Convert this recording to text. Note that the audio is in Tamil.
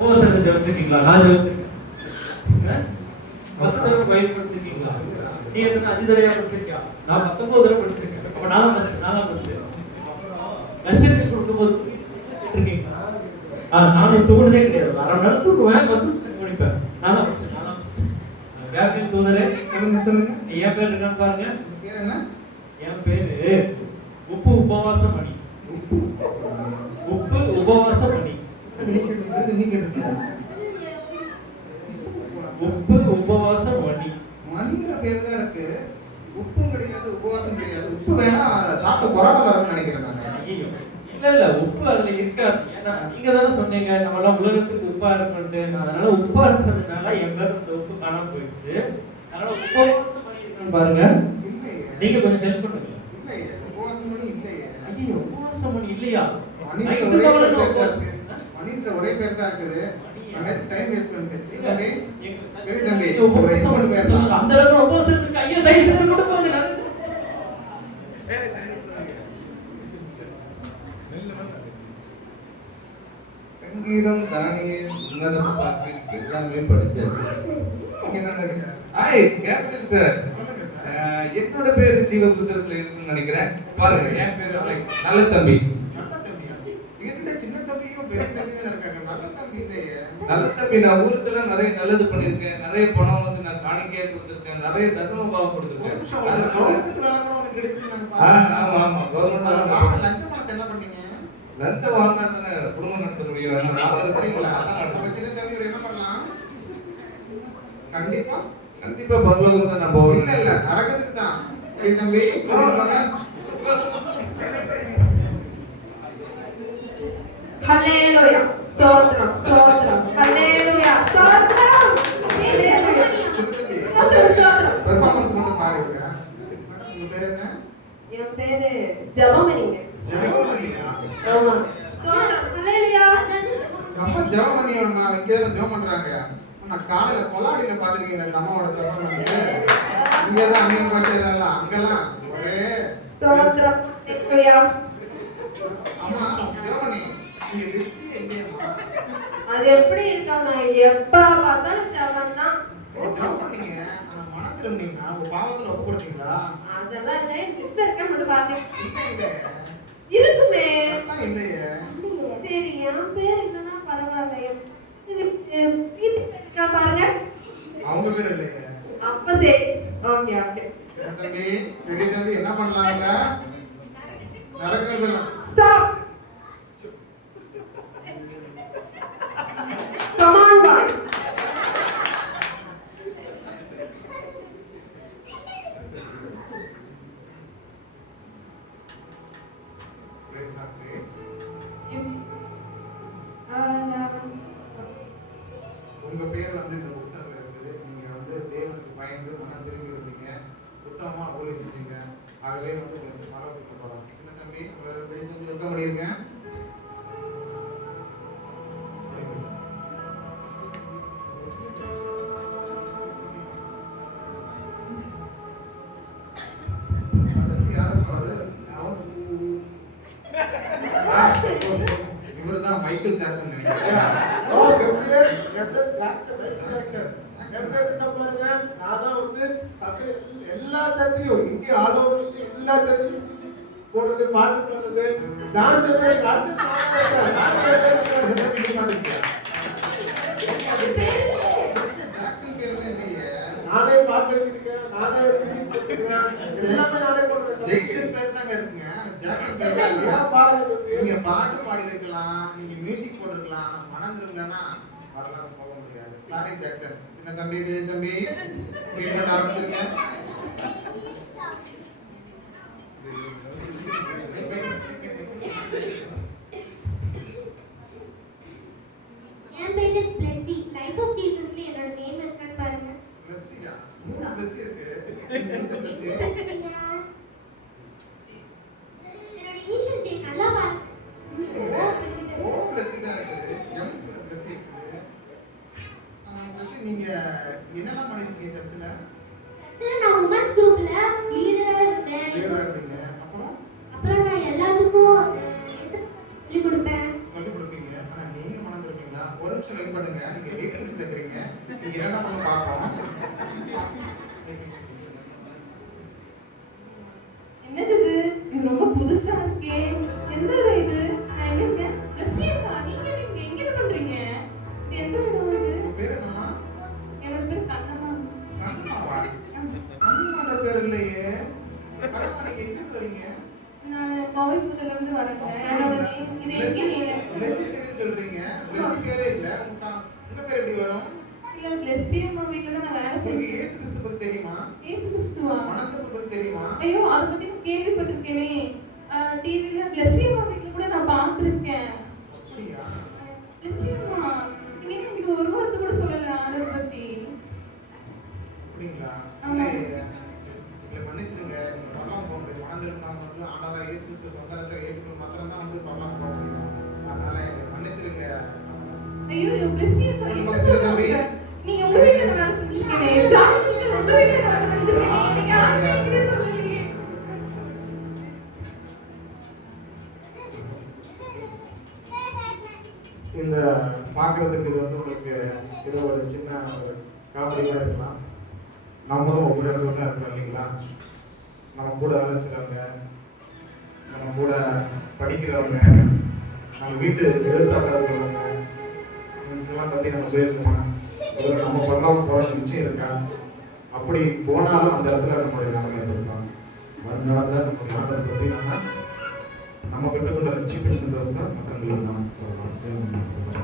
உபவாசத்தை ஜெபிச்சிருக்கீங்களா? நான் ஜெபிச்சிருக்கேன். 10 தடவை பைபிள் படிச்சிருக்கீங்களா? நீ எத்தனை 5 தடவையா படிச்சிருக்கியா? நான் 19 தடவை படிச்சிருக்கேன். அப்ப நான் தான் ஃபர்ஸ்ட். மெசேஜ் கொடுக்கும்போது இருக்கீங்களா? நான் தூங்குனதே கிடையாது. அரை மணி நேரம் தூங்குவேன், 10 நிமிஷம் முடிப்பேன். நான் தான் ஃபர்ஸ்ட். கேப்டன் தூதரே சொல்லுங்க. என் பேர் என்ன பாருங்க. பேர் என்ன? என் பேரு உப்பு உபவாச மணி. உப்பு உபவாச மணி. உப்பு உபவாச மணி. மணின்ற பேர் தான் இருக்கு. உப்பும் கிடையாது, உபவாசம் கிடையாது. உப்பு வேணா சாப்பிட்டு குறவல நினைக்கிறேன் நான். இல்ல உப்பு அதுல இருக்காது. ஏன்னா நீங்க தானே சொன்னீங்க நம்ம எல்லாம் உலகத்துக்கு உப்பா இருக்கணும்னு. அதனால உப்பா இருக்கிறதுனால என் பேர் அந்த உப்பு காணாம போயிடுச்சு. அதனால உபவாச மணி இருக்குன்னு பாருங்க. நீங்க கொஞ்சம் ஹெல்ப் பண்ணுங்க. இல்லையே உபவாச மணி இல்லையே. ஐயோ உபவாச மணி இல்லையா? மணின்ற ஒரே பேர் தான் இருக்குது. நான் டைம் வேஸ்ட் பண்ணிட்டேன். தம்பி அந்த அளவுக்கு உபவாசத்துக்கு ஐயோ தயவு செய்து கொடுப்பாங்க. சங்கீதம், தானியேல், உன்னத பாட்டு எல்லாமே படிச்சாச்சு. Hi captain sir. என்னோட பேரு ஜீவ புஸ்தகத்துல இருக்குன்னு நினைக்கிறேன். பாருங்க என் பேரு அலெக்ஸ். நல்ல தம்பி. நல்ல தம்பி, நான் ஊருக்கெல்லாம் நிறைய நல்லது பண்ணிருக்கேன். நிறைய பணம் வந்து நான் காணிக்கையா கொடுத்திருக்கேன். நிறைய தசம பாவம் கொடுத்திருக்கேன். ஆமா கவர்மெண்ட் லஞ்சம் வாங்கினா தானே குடும்பம் நடத்த முடியும். கண்டிப்பா பரலோகம் தான் நான் போவேன். இல்ல நரகத்துக்கு தான். சரி தம்பி ஹல்லேலூயா ஸ்தோத்திரம் ஸ்தோத்திரம் ஹல்லேலூயா ஸ்தோத்திரம் ஹல்லேலூயா ஸ்தோத்திரம். பெர்ஃபார்மன்ஸ் மட்டும் பாருங்க. உங்க பேர் என்ன? என் பேரு ஜெபமணிங்க. ஜெபமணியா? ஆமா ஸ்தோத்திரம் ஹல்லேலூயா. நம்ம ஜெபமணியா நான் இங்க தான் ஜெபம் பண்றாங்க. நான் காலையில கொலாடில பாத்துருக்கீங்க இந்த அம்மாவோட பெர்ஃபார்மன்ஸ். இங்க தான் அங்க போறதல்ல அங்கலாம் ஒரே ஸ்தோத்திரம் ஹல்லேலூயா. அம்மா ஜெபமணி நீங்க ரிஸ்கி எங்கேமா? அது எப்படி இருக்கா? எப்ப பார்த்தாலும் ஜெபம் தான். ஜெபம் பண்ணீங்க. ஆனா மனத்துல நீங்க உங்க பாவத்துல ஒப்பு கொடுத்தீங்களா? அதெல்லாம் இல்ல. மிஸ் இருக்க மட்டும் பாத்தேன். இல்ல இருக்குமே. இல்லையே. சரி என் பேர் என்னன்னா பரவாயில்ல. இருக்கா பாருங்க. அவங்க பேர் இல்லையே. அப்ப சரி. Okay okay. தம்பி பெரிய தம்பி என்ன பண்ணலாம்ல? நடக்கிறது stop. Come on boys. Please not please. உங்க பேர் வந்து இந்த புத்தகத்துல இருக்குது. நீங்க வந்து தேவனுக்கு பயந்து மனம் திரும்பி இருந்தீங்க. உத்தமமா ஊழியம் செஞ்சீங்க. ஆகவே வந்து உங்களுக்கு பரவத்துக்கு போறோம். சின்ன தம்பி உங்களை பெரிய தம்பி வெல்கம் பண்ணிருங்க. அடுத்து யாரு பாரு? இவர்தான் மைக்கேல் ஜாக்சன் நினைக்கிறேன். எல்லா சர்ச்சையும் இங்க ஆல் ஓவர் எல்லா சர்ச்சையும் போடுறது பாட்டு போடுறது ஜான்சன் நானே பாட்டு எழுதிருக்கேன். நானே எல்லாமே நானே போடுறேன். ஜெக்சன் பேர் தாங்க இருக்குங்க. ஜாக்சன் பேர் பாருங்க. நீங்க பாட்டு பாடி இருக்கலாம், நீங்க மியூசிக் போட்டுருக்கலாம். மனம் திரும்பலன்னா வரலாறு போக முடியாது. Sorry Jackson. சின்ன தம்பி பெரிய தம்பி ட்ரீட்மெண்ட் ஆரம்பிச்சிருங்க. என் பேரு பிளெஸி. லைஃப் ஆஃப் ஜீசஸ்ல என்னோட நேம் இருக்கான்னு பாருங்க. பிளஸ்ஸியா? 3 பிளஸ் இருக்கு. எந்த பிளஸ்? என்னோட இனிஷியல் ஜே நல்லா பாருங்க. ஓ பிளஸ் தான் இருக்குது. எம் பிளஸ் இருக்குது. பிளஸ் நீங்க என்னெல்லாம் பண்ணிருக்கீங்க சர்ச்சில்? சரி நான் உமன்ஸ் குரூப்ல லீடரா இருந்தேன். லீடரா இருந்தீங்க. அப்புறம் நான் எல்லாத்துக்கும் சொல்லி கொடுப்பேன். சொல்லி கொடுப்பீங்க. ஆனா நீங்க மனம் திரும்பீங்களா? ஒரு நிமிஷம் வெயிட் பண்ணுங்க. நீங்க வெயிட்டிங் லிஸ்ட்ல இருக்கீங்க. நீங்க என்ன பண்ண பார்ப்போம். என்னது இது? இது ரொம்ப புதுசா இருக்கே. எந்த இடம் இது? நான் எங்க இருக்கேன்? ரஷ்யாக்கா, நீங்க எங்க இது பண்றீங்க? இது எந்த இடம் இது? உங்க பேர் என்னம்மா? என்னோட பேர் கண்ணம்மா. கண்ணம்மாவா? கண்ணம்மான்ற பேர் இல்லையே. கண்ணம்மா, நீங்க எங்க வரீங்க? நான் கோவைப்புதூர்ல இருந்து வரேங்க. என்னோட நேம் இது எங்க பிளெஸி பேர் சொல்றீங்க. பிளெஸி பேரே இல்ல. உங்க பேர் எப்படி வரும்? இல்ல பிளெஸ்ஸியம்மா வீட்ல தான் நான் வேலை உங்களுக்கு செஞ்சேன். இயேசு கிறிஸ்து பத்தி தெரியுமா? இயேசு கிறிஸ்துவா? மனத்தை பத்தி தெரியுமா? ஐயோ, அதை பத்தி நான் கேள்விப்பட்டிருக்கேனே. டிவில பிளெஸ்ஸியம்மா வீட்ல கூட நான் பார்த்திருக்கேன். அப்படியா? பிளெஸ்ஸியம்மா, நீங்க என்ன என்கிட்ட ஒரு வார்த்தை கூட சொல்லல ஆண்டவர் பத்தி. அப்படிங்களா? ஆமா. இல்லை, எங்களை மன்னிச்சிடுங்க. நீங்க பரலாம் போக முடியும். மனம் திரும்பினாங்க மட்டும் ஆண்டவராக இயேசு கிறிஸ்து சொந்த ரட்சகர் ஏற்றுக்கொண்டு மாத்திரம் தான் வந்து பரலாம் போக முடியும். அதனால எங்களை மன்னிச்சிடுங்க. ஐயோ, பிளெஸ்ஸியம்மா என்ன சொல்றாங்க? நீங்க உங்க வீட்ல நான் வேலை செஞ்சிருக்கேனே. சார்ஜ்க்கு உங்க வீட்ல நான் வேலை செஞ்சிருக்கேனே. நீங்க யாருமே என்கிட்ட சொல்லலையே. இந்த பார்க்கறதுக்கு இது வந்து உங்களுக்கு ஏதோ ஒரு சின்ன காமெடி கூட இருக்கலாம். நம்மளும் ஒவ்வொரு இடத்துல தான் இருக்கோம் இல்லைங்களா? நம்ம கூட வேலை செய்கிறவங்க, நம்ம கூட படிக்கிறவங்க, நம்ம வீட்டு எழுத்தாளர் இருக்கிறவங்க, இவங்கெல்லாம் பற்றி நம்ம சொல்லியிருக்கோமா? அதில் நம்ம பரவாயில்ல போகிற நிச்சயம் இருக்கா? அப்படி போனாலும் அந்த இடத்துல நம்மளுடைய நிலைமை இருப்பாங்க. வருங்காலத்தில் நம்ம நாட்டை பற்றி நம்ம பெற்றுக்கொண்ட ரட்சிப்பின் சந்தோஷத்தை மற்றவங்களுக்கு நான் சொல்லலாம்.